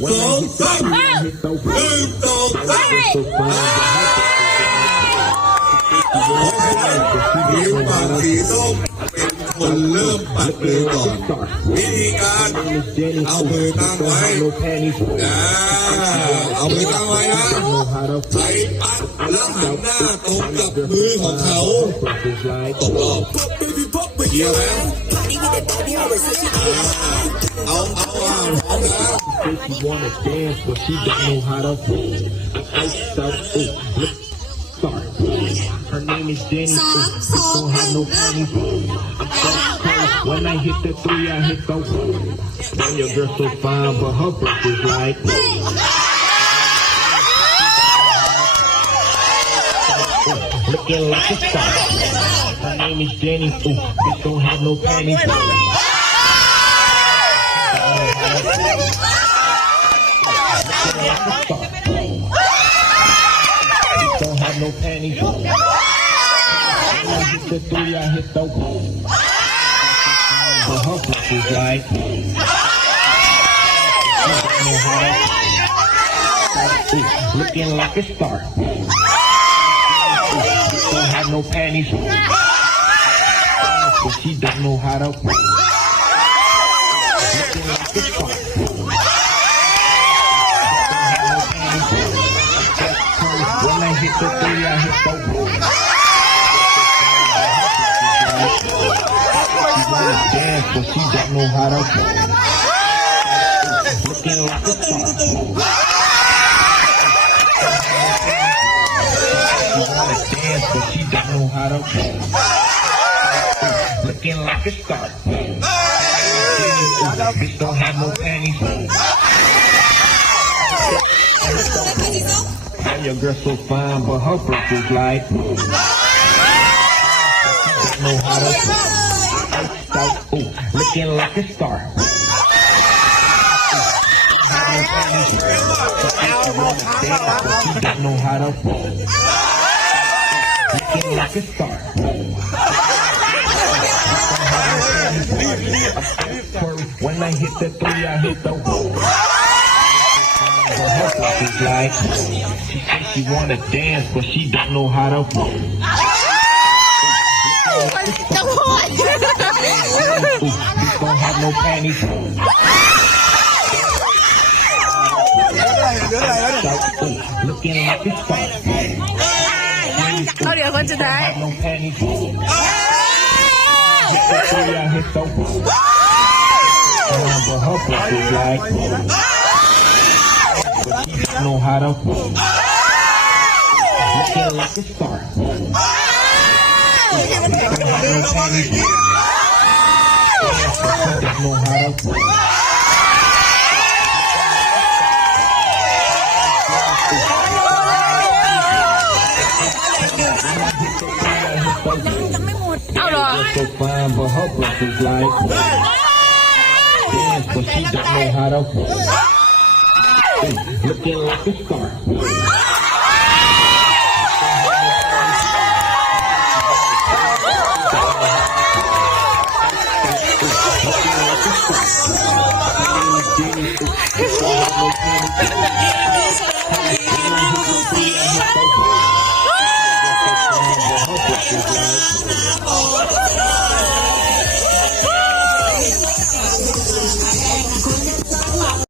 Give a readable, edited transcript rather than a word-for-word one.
ผิวปากสีส้มเป็นคนเริ่มปัดมือก่อนวิธีการเอามือตั้งไว้เอามือตั้งไว้นะใช้ปัดแล้วหันหน้าตรงกับมือของเขาตบรอบเกี่ยวไหมเอาพร้อมนะ She wanna dance, but she don't know how to ice out. Let's start. Her name is Jenny. Don't have no panties. I'm so cold. When I hit the 3, I hit the 1. Damn, your girl so fine, but her breath is like. Looking like a star. Her name is Jenny. Bitch don't have no panties. Don't have no panties. When I hit the 3, I hit the 1. But her breath is like. Looking like a star. Don't have no panties. But she don't know how to. Looking like a star. When I hit the 3, I hit the 1. She wanna dance, but she don't know how to. Looking like a star. She wanna dance, but she don't know how to. Looking like a star. Bitch don't have no panties. And your girl so fine, but her breath is like. She don't know how to. Looking like a star. She don't know how to. Looking like a star. When I hit the 3, I hit the 1. But her breath is like. She said she wanna dance, but she don't know how to. จะพูด Don't have no panties. Looking like a star. เอาเดี๋ยวคนสุดท้าย No panties. I hit the 1. But her breath is like. But she don't know how to. Looking like a star. Don't have no panties. Don't know how to. So fine, but her breath is like. Dance, but she don't know how to. Looking like a star.